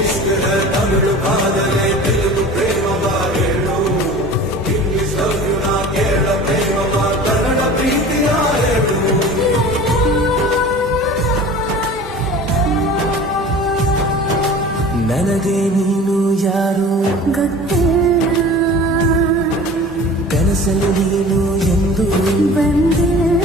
इश्क है तमिಳು ಕಾದಲೆ ತೆಲುಗು ಪ್ರೇಮವ ಹೇಳು ಇಂಗ್ಲಿಷ್ ಲವ್ ಯು ನಾ ಕೇಳ ಪ್ರೇಮವ ಕನ್ನಡ ಪ್ರೀತಿಯ ಹೇಳು ನನಗೆ ನೀನು ಯಾರು ಗೊತ್ತಿಲ್ಲ ಕನಸಲ್ಲಿ ನೀನು ಎಂದು ಬಂದಿಲ್ಲ